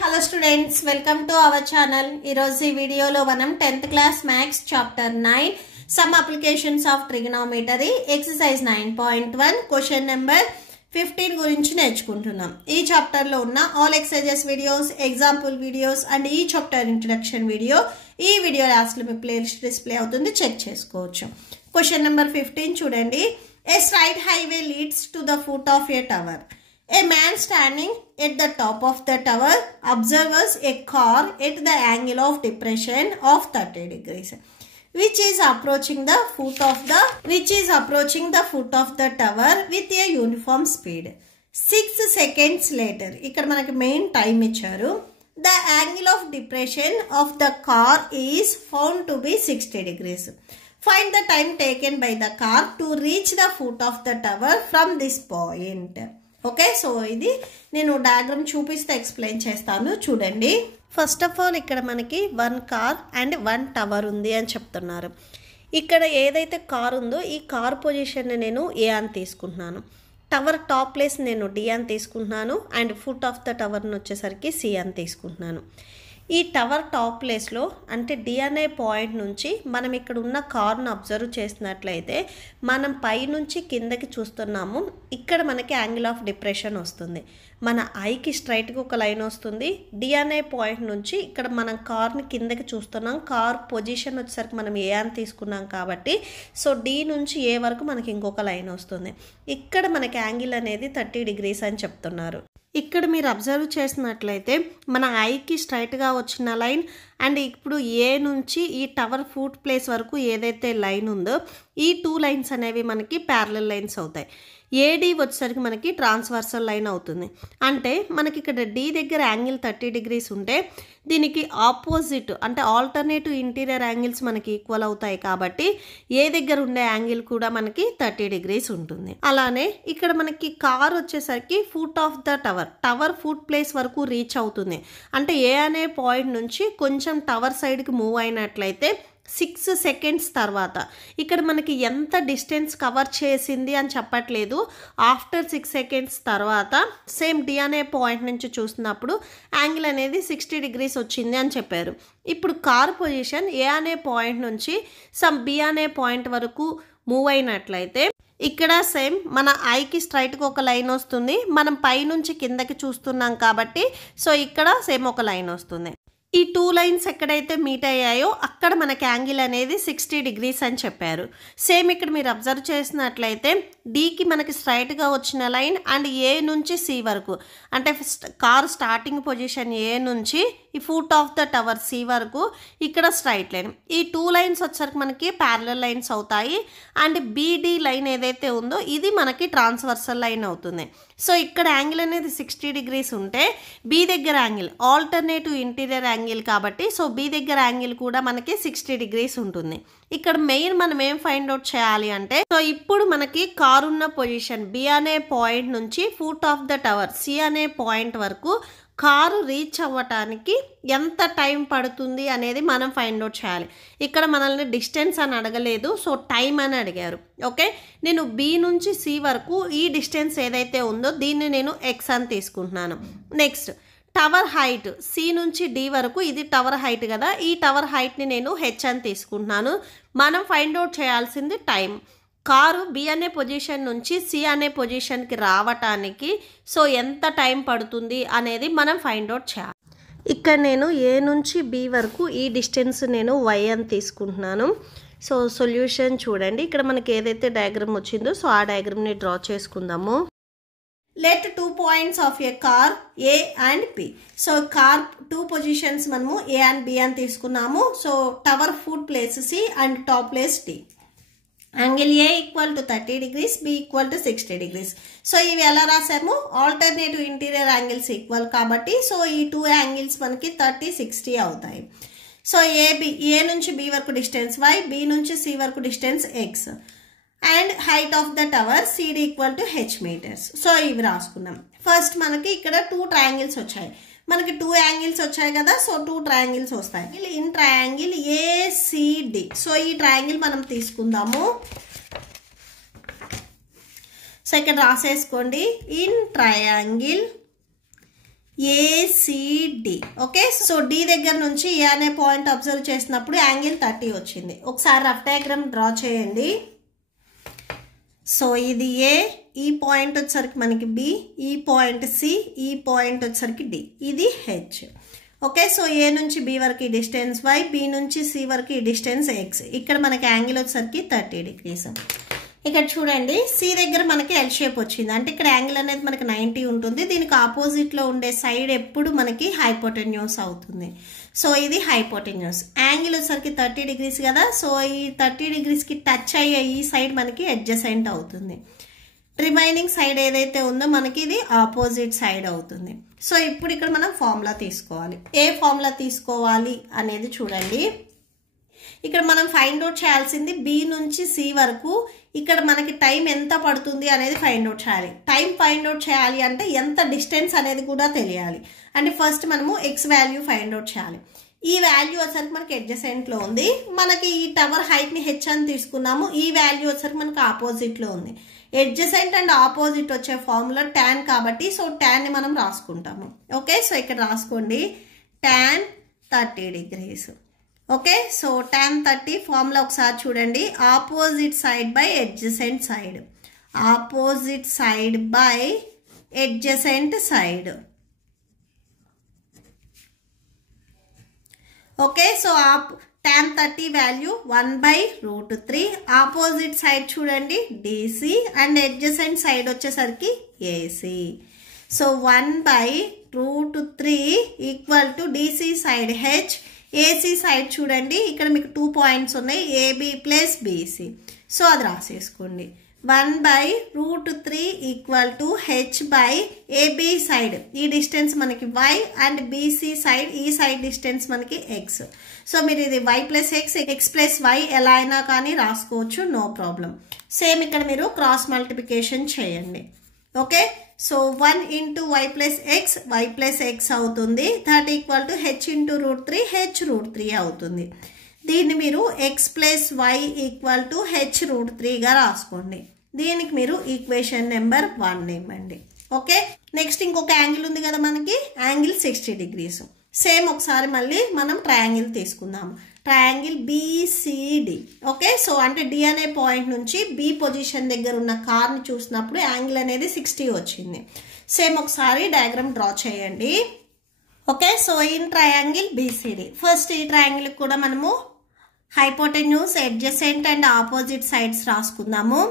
Hello students, welcome to our channel. Ee video lo manam 10th class maths chapter 9 some applications of trigonometry exercise 9.1 question number 15 గురించి నేర్చుకుంటున్నాం. ఈ chapter లో ఉన్న all exercises videos, example videos and ఈ chapter introduction video ఈ video last లో మీ playlist display అవుతుంది, check చేసుకోవచ్చు. క్వశ్చన్ నెంబర్ 15 చూడండి. A straight highway leads to the foot of a tower. A man standing at the top of the tower observes a car at the angle of depression of 30 degrees, which is approaching the foot of the tower with a uniform speed. 6 seconds later, ఇక్కడ మనకి main time ఇచ్చారు. The angle of depression of the car is found to be 60 degrees. Find the time taken by the car to reach the foot of the tower from this point. Okay, so ఇది నేను diagram చూపిస్తే explain చేస్తాను చూడండి. First of all ఇక్కడ మనకి 1 car and 1 tower ఉంది అని చెప్తున్నారు. ఇక్కడ ఏదైతే కార్ ఉందో ఈ కార్ పొజిషన్ని నేను ఏ అని తీసుకుంటున్నాను, టవర్ టాప్ ప్లేస్ నేను డి అని తీసుకుంటున్నాను అండ్ ఫుట్ ఆఫ్ ద టవర్ని వచ్చేసరికి సి అని తీసుకుంటున్నాను. ఈ టవర్ టాప్ ప్లేస్లో అంటే డి అనే పాయింట్ నుంచి మనం ఇక్కడ ఉన్న కార్ను అబ్జర్వ్ చేసినట్లయితే మనం పై నుంచి కిందకి చూస్తున్నాము. ఇక్కడ మనకి యాంగిల్ ఆఫ్ డిప్రెషన్ వస్తుంది. మన ఐకి స్ట్రైట్గా ఒక లైన్ వస్తుంది. డి అనే పాయింట్ నుంచి ఇక్కడ మనం కార్ని కిందకి చూస్తున్నాం. కార్ పొజిషన్ వచ్చేసరికి మనం ఏ అని తీసుకున్నాం కాబట్టి సో డి నుంచి ఏ వరకు మనకి ఇంకొక లైన్ వస్తుంది. ఇక్కడ మనకి యాంగిల్ అనేది 30 degrees అని చెప్తున్నారు. ఇక్కడ మీరు అబ్జర్వ్ చేసినట్లయితే మన ఐకి స్ట్రైట్గా వచ్చిన లైన్ అండ్ ఇప్పుడు ఏ నుంచి ఈ టవర్ ఫుట్ ప్లేస్ వరకు ఏదైతే లైన్ ఉందో ఈ 2 లైన్స్ అనేవి మనకి ప్యారలల్ లైన్స్ అవుతాయి. ఏడి వచ్చేసరికి మనకి ట్రాన్స్వర్సల్ లైన్ అవుతుంది. అంటే మనకి ఇక్కడ డి దగ్గర యాంగిల్ 30 degrees ఉంటే దీనికి ఆపోజిట్ అంటే ఆల్టర్నేటివ్ ఇంటీరియర్ యాంగిల్స్ మనకి ఈక్వల్ అవుతాయి కాబట్టి ఏ దగ్గర ఉండే యాంగిల్ కూడా మనకి 30 degrees ఉంటుంది. అలానే ఇక్కడ మనకి కార్ వచ్చేసరికి foot of the tower foot place వరకు రీచ్ అవుతుంది. అంటే ఏ అనే పాయింట్ నుంచి కొంచెం టవర్ సైడ్కి మూవ్ అయినట్లయితే 6 seconds తర్వాత ఇక్కడ మనకి ఎంత డిస్టెన్స్ కవర్ చేసింది అని చెప్పట్లేదు. ఆఫ్టర్ 6 seconds తర్వాత సేమ్ డి అనే పాయింట్ నుంచి చూసినప్పుడు యాంగిల్ అనేది 60 degrees వచ్చింది అని చెప్పారు. ఇప్పుడు కార్ పొజిషన్ ఏ అనే పాయింట్ నుంచి సమ్ బి అనే పాయింట్ వరకు మూవ్ అయినట్లయితే ఇక్కడ సేమ్ మన ఐకి స్ట్రైట్గా ఒక లైన్ వస్తుంది. మనం పై నుంచి కిందకి చూస్తున్నాం కాబట్టి సో ఇక్కడ సేమ్ ఒక లైన్ వస్తుంది. ఈ 2 లైన్స్ ఎక్కడైతే మీట్ అయ్యాయో అక్కడ మనకి యాంగిల్ అనేది 60 degrees అని చెప్పారు. సేమ్ ఇక్కడ మీరు అబ్జర్వ్ చేసినట్లయితే డికి మనకి స్ట్రైట్గా వచ్చిన లైన్ అండ్ ఏ నుంచి సి వరకు అంటే కార్ స్టార్టింగ్ పొజిషన్ ఏ నుంచి ఈ foot of the tower C వరకు ఇక్కడ స్ట్రైట్ లైన్. ఈ 2 లైన్స్ వచ్చరికి మనకి ప్యారలల్ లైన్స్ అవుతాయి అండ్ బీడి లైన్ ఏదైతే ఉందో ఇది మనకి ట్రాన్స్వర్సల్ లైన్ అవుతుంది. సో ఇక్కడ యాంగిల్ అనేది 60 degrees ఉంటే బి దగ్గర యాంగిల్ ఆల్టర్నేటివ్ ఇంటీరియర్ యాంగిల్ కాబట్టి సో బి దగ్గర యాంగిల్ కూడా మనకి 60 degrees ఉంటుంది. ఇక్కడ మెయిన్ మనం ఏం ఫైండ్ అవుట్ చేయాలి అంటే సో ఇప్పుడు మనకి కార్ ఉన్న పొజిషన్ బి అనే పాయింట్ నుంచి foot of the tower C అనే పాయింట్ వరకు కారు రీచ్ అవ్వటానికి ఎంత టైం పడుతుంది అనేది మనం ఫైండ్ అవుట్ చేయాలి. ఇక్కడ మనల్ని డిస్టెన్స్ అని అడగలేదు, సో టైం అని అడిగారు. ఓకే, నేను బి నుంచి సి వరకు ఈ డిస్టెన్స్ ఏదైతే ఉందో దీన్ని నేను ఎక్స్ అని తీసుకుంటున్నాను. నెక్స్ట్ టవర్ హైట్ సి నుంచి డి వరకు ఇది టవర్ హైట్ కదా, ఈ టవర్ హైట్ని నేను హెచ్ అని తీసుకుంటున్నాను. మనం ఫైండ్ అవుట్ చేయాల్సింది టైం. కారు బి అనే పొజిషన్ నుంచి సి అనే పొజిషన్కి రావటానికి సో ఎంత టైం పడుతుంది అనేది మనం ఫైండ్ అవుట్ చేయాలి. ఇక్కడ నేను ఏ నుంచి బి వరకు ఈ డిస్టెన్స్ నేను వై అని తీసుకుంటున్నాను. సో సొల్యూషన్ చూడండి, ఇక్కడ మనకి ఏదైతే డయాగ్రామ్ వచ్చిందో సో ఆ డయాగ్రామ్ని డ్రా చేసుకుందాము. Let 2 points of a car A and B. So car 2 positions మనము A and B అని తీసుకున్నాము. So tower foot place C and top place D. Angle A equal to 30 degrees, B equal to 60 degrees. So ఇవి ఎలా రాసాము, alternative interior angles equal కాబట్టి so ఈ 2 angles మనకి 30, 60 అవుతాయి. So ఏ నుంచి B వరకు డిస్టెన్స్ Y, B నుంచి C వరకు distance X and height of the tower CD equal to H meters. So ఇవి రాసుకున్నాం. ఫస్ట్ మనకి ఇక్కడ 2 ట్రయాంగిల్స్ వచ్చాయి. మనకి 2 యాంగిల్స్ వచ్చాయి కదా, సో 2 ట్రయాంగిల్స్ వస్తాయి. In triangle ACD. సో ఈ ట్రయాంగిల్ మనం తీసుకుందాము. సో ఇక్కడ రాసేసుకోండి, in triangle ACD. Okay, so D దగ్గర నుంచి ఏ అనే పాయింట్ అబ్జర్వ్ చేసినప్పుడు యాంగిల్ 30 వచ్చింది. ఒకసారి రఫ్ డయాగ్రామ్ డ్రా చేయండి. సో ఇది ఏ, ఈ పాయింట్ వచ్చేసరికి మనకి బి, ఈ పాయింట్ సి, ఈ పాయింట్ వచ్చేసరికి డి, ఇది హెచ్. ఓకే, సో ఏ నుంచి బి వరకు ఈ డిస్టెన్స్ వై, బి నుంచి సి వరకు ఈ డిస్టెన్స్ ఎక్స్. ఇక్కడ మనకి యాంగిల్ వచ్చేసరికి 30 degrees. ఇక్కడ చూడండి, సి దగ్గర మనకి ఎల్ షేప్ వచ్చింది, అంటే ఇక్కడ యాంగిల్ అనేది మనకి 90 ఉంటుంది. దీనికి ఆపోజిట్లో ఉండే సైడ్ ఎప్పుడు మనకి హైపోటెన్యూస్ అవుతుంది. సో ఇది హైపోటెన్యూస్. యాంగిల్ వచ్చేసరికి 30 degrees కదా, సో ఈ 30 degreesకి టచ్ అయ్యే ఈ సైడ్ మనకి అడ్జసెంట్ అవుతుంది. రిమైనింగ్ సైడ్ ఏదైతే ఉందో మనకి ఇది ఆపోజిట్ సైడ్ అవుతుంది. సో ఇప్పుడు ఇక్కడ మనం ఫార్ములా తీసుకోవాలి. ఏ ఫార్ములా తీసుకోవాలి అనేది చూడండి. ఇక్కడ మనం ఫైండ్ అవుట్ చేయాల్సింది బి నుంచి సి వరకు ఇక్కడ మనకి టైం ఎంత పడుతుంది అనేది ఫైండ్ అవుట్ చేయాలి. టైం ఫైండ్ అవుట్ చేయాలి అంటే ఎంత డిస్టెన్స్ అనేది కూడా తెలియాలి. అంటే ఫస్ట్ మనము ఎక్స్ వాల్యూ ఫైండ్ అవుట్ చేయాలి. ఈ వాల్యూ వచ్చేసరికి మనకి అడ్జసెంట్లో ఉంది. మనకి ఈ టవర్ హైట్ని హెచ్ అని తీసుకున్నాము. ఈ వాల్యూ వచ్చేసరికి మనకి ఆపోజిట్లో ఉంది. అడ్జసెంట్ అండ్ ఆపోజిట్ వచ్చే ఫార్ములా tan కాబట్టి సో tan ని మనం రాసుకుంటాము. ఓకే, సో ఇక్కడ రాసుకోండి tan 30 degrees. Okay, so tan 30 formula ఒకసారి చూడండి. Opposite side by adjacent side, opposite side by adjacent side. Okay, so tan 30 value 1/√3. Opposite side చూడండి DC and adjacent side వచ్చేసరికి AC. So 1/√3 equal to DC side H, AC side చూడండి ఇక్కడ మీకు 2 points ఉన్నాయి AB plus BC. So అది రాసేసుకోండి. 1/√3 equal to H/AB side, ఈ distance మనకి Y అండ్ BC సైడ్, ఈ సైడ్ డిస్టెన్స్ మనకి X. సో మీరు ఇది Y plus X, X plus Y ఎలా అయినా కానీ రాసుకోవచ్చు, నో ప్రాబ్లం. సేమ్ ఇక్కడ మీరు క్రాస్ మల్టిప్లికేషన్ చేయండి. Okay, so 1 into Y plus X అవుతుంది. That equal to H into √3 H√3 అవుతుంది. దీన్ని మీరు X plus Y equal to H√3గా రాసుకోండి. దీనికి మీరు ఈక్వేషన్ నెంబర్ 1 ఇవ్వండి. ఓకే, నెక్స్ట్ ఇంకొక యాంగిల్ ఉంది కదా మనకి, యాంగిల్ 60 degrees. సేమ్ ఒకసారి మళ్ళీ మనం ట్రయాంగిల్ తీసుకుందాము. Triangle BCD. ఓకే, సో అంటే డి అనే పాయింట్ నుంచి బి పొజిషన్ దగ్గర ఉన్న కార్ని చూసినప్పుడు యాంగిల్ అనేది 60 వచ్చింది. సేమ్ ఒకసారి డయాగ్రామ్ డ్రా చేయండి. Okay, so in triangle BCD first ఈ ట్రయాంగిల్ కూడా మనము hypotenuse, adjacent and opposite sides రాసుకుందాము.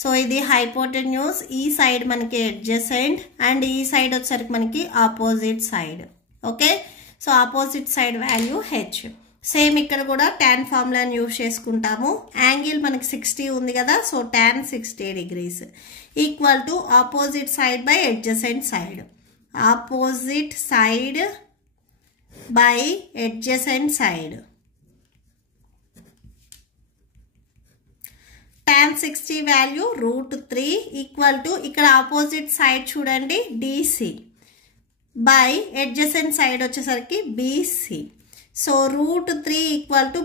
సో ఇది హైపోటెన్యూస్, ఈ సైడ్ మనకి అడ్జసెంట్ అండ్ ఈ సైడ్ వచ్చేసరికి మనకి opposite side. Okay, so opposite side value H. Same ఇక్కడ కూడా tan ఫార్ములాని యూజ్ చేసుకుంటాము. యాంగిల్ మనకి 60 ఉంది కదా, so tan 60 degrees equal to opposite side by adjacent side, opposite side by adjacent side. tan 60 value √3 equal to ఇక్కడ opposite side చూడండి DC by adjacent side వచ్చేసరికి BC. So √3 equal to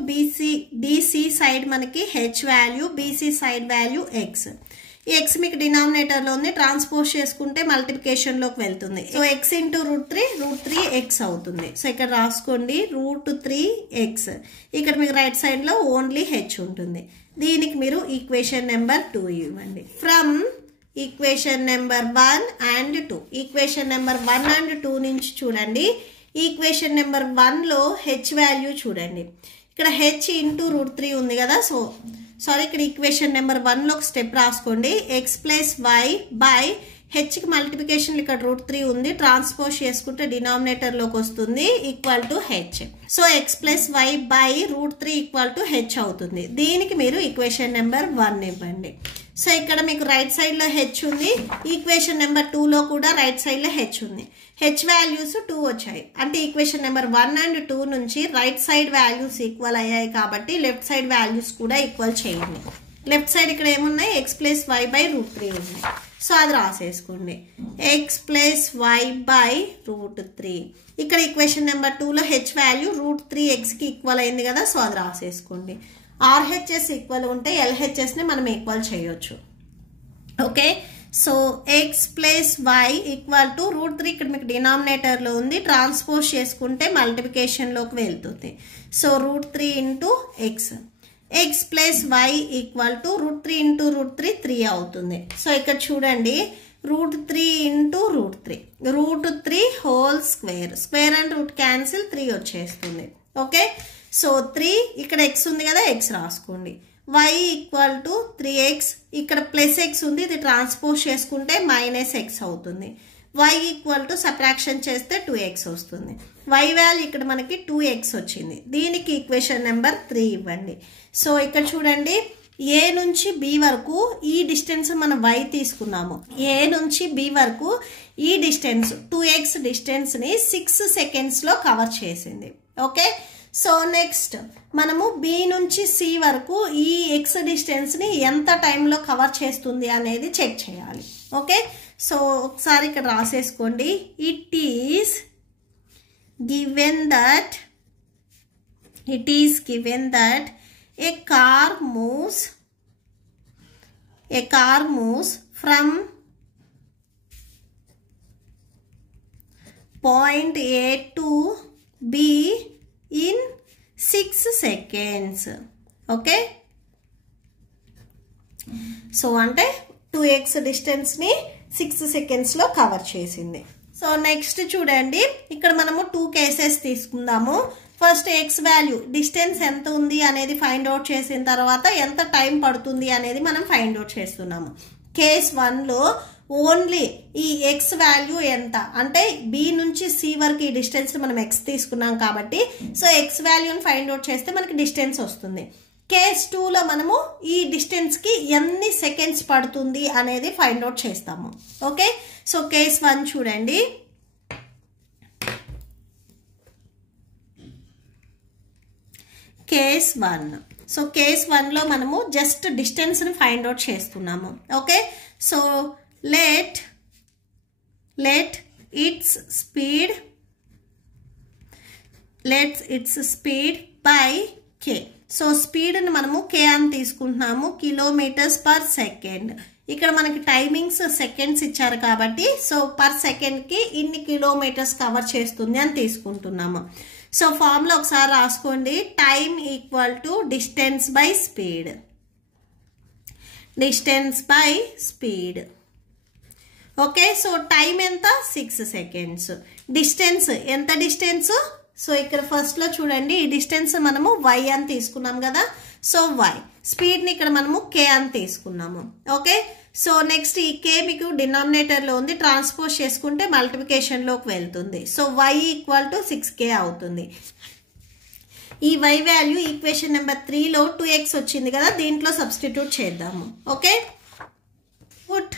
DC side మనకి H value, BC side value X. ఈ X మీకు డినామినేటర్లో ఉంది, transpose చేసుకుంటే మల్టిప్లికేషన్లోకి వెళ్తుంది. సో X ఇంటూ √3 X అవుతుంది. సో ఇక్కడ రాసుకోండి √3X. ఇక్కడ మీకు రైట్ సైడ్లో ఓన్లీ H ఉంటుంది. దీనికి మీరు ఈక్వేషన్ నెంబర్ 2 ఇవ్వండి. From equation number 1 and 2, equation number 1 and 2 నుంచి చూడండి. ఈక్వేషన్ నెంబర్ 1లో H వాల్యూ చూడండి, ఇక్కడ H ఇంటూ √3 ఉంది కదా. సో సారీ, ఇక్కడ ఈక్వేషన్ నెంబర్ 1లో ఒక స్టెప్ రాసుకోండి. ఎక్స్ ప్లస్ వై బై హెచ్కి మల్టిప్లికేషన్ ఇక్కడ √3 ఉంది, ట్రాన్స్పోజ్ చేసుకుంటే డినామినేటర్లోకి వస్తుంది equal to H. So X plus y by √3 equal to H అవుతుంది. దీనికి మీరు ఈక్వేషన్ నెంబర్ 1 ఇవ్వండి. సో ఇక్కడ మీకు రైట్ సైడ్లో H ఉంది, ఈక్వేషన్ నెంబర్ 2లో కూడా రైట్ సైడ్లో H ఉంది. H వాల్యూస్ 2 వచ్చాయి, అంటే ఈక్వేషన్ నెంబర్ 1 అండ్ 2 నుంచి రైట్ సైడ్ వాల్యూస్ ఈక్వల్ అయ్యాయి కాబట్టి లెఫ్ట్ సైడ్ వాల్యూస్ కూడా ఈక్వల్ చేయండి. లెఫ్ట్ సైడ్ ఇక్కడ ఏమున్నాయి, ఎక్స్ ప్లస్ వై బై √3 ఉంది. సో అది రాసేసుకోండి, ఎక్స్ ప్లస్ వై బై √3. ఇక్కడ ఈక్వేషన్ నెంబర్ 2లో H వాల్యూ √3Xకి ఈక్వల్ అయింది కదా, సో అది రాసేసుకోండి. RHS ఈక్వల్ ఉంటే LHSని మనం ఈక్వల్ చేయొచ్చు. Okay, so X plus Y equal to √3 ఇక్కడ మీకు డినామినేటర్లో ఉంది, ట్రాన్స్పోజ్ చేసుకుంటే మల్టిప్లికేషన్లోకి వెళ్తుంది. So √3 into X, X plus Y equal to √3 into √3 3 అవుతుంది. సో ఇక్కడ చూడండి √3 into √3, √3 whole square, square and root cancel 3 వచ్చేస్తుంది. ఓకే, సో 3 ఇక్కడ ఎక్స్ ఉంది కదా, ఎక్స్ రాసుకోండి. y ఈక్వల్ టు 3x, ఇక్కడ ప్లస్ ఎక్స్ ఉంది, ఇది ట్రాన్స్పోజ్ చేసుకుంటే -x అవుతుంది. y ఈక్వల్ టు సబ్ట్రాక్షన్ చేస్తే 2x వస్తుంది. y వాల్యూ ఇక్కడ మనకి 2x వచ్చింది. దీనికి ఈక్వేషన్ నెంబర్ 3 ఇవ్వండి. సో ఇక్కడ చూడండి a నుంచి b వరకు ఈ డిస్టెన్స్ మనం y తీసుకున్నాము. a నుంచి b వరకు ఈ డిస్టెన్స్ 2x డిస్టెన్స్ని 6 సెకండ్స్లో కవర్ చేసింది. ఓకే, సో నెక్స్ట్ మనము b నుంచి c వరకు ఈ x డిస్టెన్స్ని ఎంత టైంలో కవర్ చేస్తుంది అనేది చెక్ చేయాలి. ఓకే, సో ఒకసారి ఇక్కడ రాసేసుకోండి. It is given that a car moves from point A to B in 6 seconds. Okay, so అంటే 2x డిస్టెన్స్ని 6 సెకండ్స్లో కవర్ చేసింది. సో నెక్స్ట్ చూడండి ఇక్కడ మనము 2 కేసెస్ తీసుకుందాము. ఫస్ట్ ఎక్స్ వాల్యూ డిస్టెన్స్ ఎంత ఉంది అనేది ఫైండ్ అవుట్ చేసిన తర్వాత ఎంత టైం పడుతుంది అనేది మనం ఫైండ్ అవుట్ చేస్తున్నాము. కేస్ 1లో ఓన్లీ ఈ ఎక్స్ వాల్యూ ఎంత అంటే బి నుంచి సి వరకు ఈ డిస్టెన్స్ మనం ఎక్స్ తీసుకున్నాం కాబట్టి సో ఎక్స్ వాల్యూని ఫైండ్ అవుట్ చేస్తే మనకి డిస్టెన్స్ వస్తుంది. కేస్ 2లో మనము ఈ డిస్టెన్స్కి ఎన్ని సెకండ్స్ పడుతుంది అనేది ఫైండ్ అవుట్ చేస్తాము. ఓకే, సో కేస్ 1 చూడండి. కేస్ 1, సో కేస్ 1లో మనము జస్ట్ డిస్టెన్స్ని ఫైండ్ అవుట్ చేస్తున్నాము. Okay, so let its speed by k. So speed ని మనము k అని తీసుకుంటున్నాము, కిలోమీటర్స్ పర్ సెకండ్. ఇక్కడ మనకి టైమింగ్స్ సెకండ్స్ ఇచ్చారు కాబట్టి సో పర్ సెకండ్ కి ఇన్ని కిలోమీటర్స్ కవర్ చేస్తుంది అని తీసుకుంటున్నాము. సో ఫార్ములా ఒకసారి రాసుకోండి. Time equal to distance by speed. Okay, so time ఎంత 6 సెకండ్స్. డిస్టెన్స్ ఎంత డిస్టెన్స్, సో ఇక్కడ ఫస్ట్లో చూడండి ఈ డిస్టెన్స్ మనము y అని తీసుకున్నాం కదా, సో y. స్పీడ్ని ఇక్కడ మనము k అని తీసుకున్నాము. ఓకే, సో నెక్స్ట్ ఈ k మీకు డినామినేటర్లో ఉంది, ట్రాన్స్పోజ్ చేసుకుంటే మల్టిప్లికేషన్లోకి వెళ్తుంది. So y equal to 6k అవుతుంది. ఈ y వాల్యూ ఈక్వేషన్ నెంబర్ 3లో 2x వచ్చింది కదా, దీంట్లో సబ్స్టిట్యూట్ చేద్దాము. Okay, put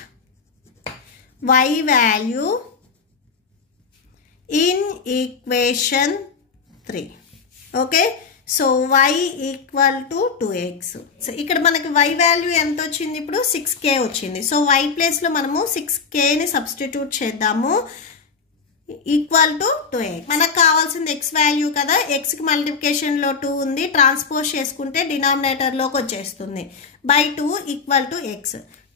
y value in equation 3. Okay, so y equal to 2x. So ఇక్కడ మనకి y వాల్యూ ఎంత వచ్చింది, ఇప్పుడు 6k వచ్చింది. సో y ప్లేస్లో మనము 6kని సబ్స్టిట్యూట్ చేద్దాము, ఈక్వల్ టు 2x. మనకు కావాల్సింది x వాల్యూ కదా, xకి మల్టిప్లికేషన్లో 2 ఉంది, ట్రాన్స్పోజ్ చేసుకుంటే డినామినేటర్లోకి వచ్చేస్తుంది. By 2 equal to x,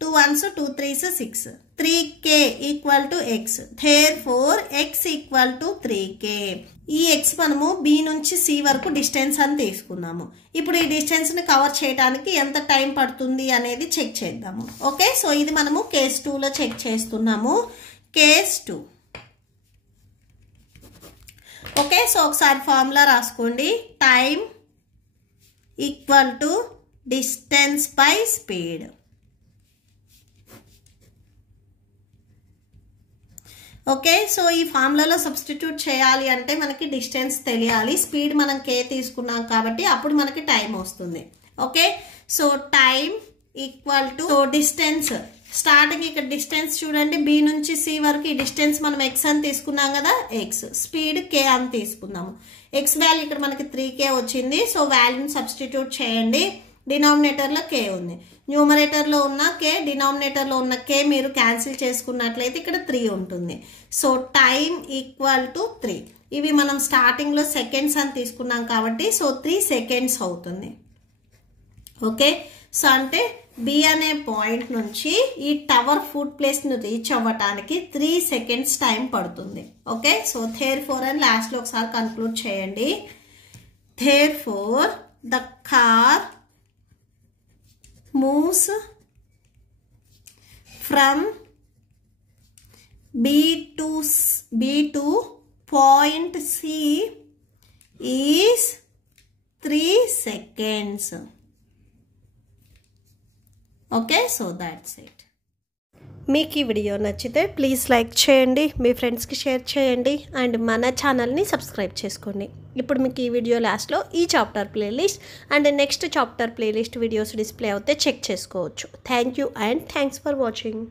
2 1s 2 3s 6, 3k equal to x. therefore x equal to 3k. ఈ x మనము b నుంచి c వరకు డిస్టెన్స్ అని తీసుకున్నాము. ఇప్పుడు ఈ డిస్టెన్స్ని కవర్ చేయడానికి ఎంత టైం పడుతుంది అనేది చెక్ చేద్దాము. ఓకే, సో ఇది మనము కేస్ 2లో చెక్ చేస్తున్నాము. కేస్ 2. ఓకే, సో ఒకసారి ఫార్ములా రాసుకోండి. Time equal to distance by speed. Okay, so ఈ ఫార్ములాలో సబ్స్టిట్యూట్ చేయాలి అంటే మనకి డిస్టెన్స్ తెలియాలి, స్పీడ్ మనం k తీసుకున్నాం కాబట్టి అప్పుడు మనకి టైం వస్తుంది. Okay, so time equal to distance. Starting ఇక్కడ డిస్టెన్స్ చూడండి, b నుంచి c వరకు ఈ డిస్టెన్స్ మనం x అని తీసుకున్నాం కదా, x. స్పీడ్ k అని తీసుకున్నాము. x వాల్యూ ఇక్కడ మనకి 3k వచ్చింది. సో వాల్యూని సబ్స్టిట్యూట్ చేయండి. డినామినేటర్లో k ఉంది, న్యూమరేటర్లో ఉన్న k, డినామినేటర్లో ఉన్న k మీరు క్యాన్సిల్ చేసుకున్నట్లయితే ఇక్కడ 3 ఉంటుంది. So time equal to 3. ఇవి మనం స్టార్టింగ్లో సెకండ్స్ అని తీసుకున్నాం కాబట్టి సో 3 సెకండ్స్ అవుతుంది. ఓకే, సో అంటే బి అనే పాయింట్ నుంచి ఈ టవర్ ఫుడ్ ప్లేస్ను రీచ్ అవ్వటానికి 3 seconds టైం పడుతుంది. ఓకే, సో therefore అని లాస్ట్లో ఒకసారి కన్క్లూడ్ చేయండి. therefore the car moves from B to point C is 3 seconds. Okay, so that's it. మీకు ఈ వీడియో నచ్చితే ప్లీజ్ లైక్ చేయండి, మీ ఫ్రెండ్స్కి షేర్ చేయండి అండ్ మన ఛానల్ని సబ్స్క్రైబ్ చేసుకోండి. ఇప్పుడు మీకు ఈ వీడియో లాస్ట్లో ఈ chapter playlist and next chapter playlist videos display అవుతే చెక్ చేసుకోవచ్చు. Thank you and thanks for watching.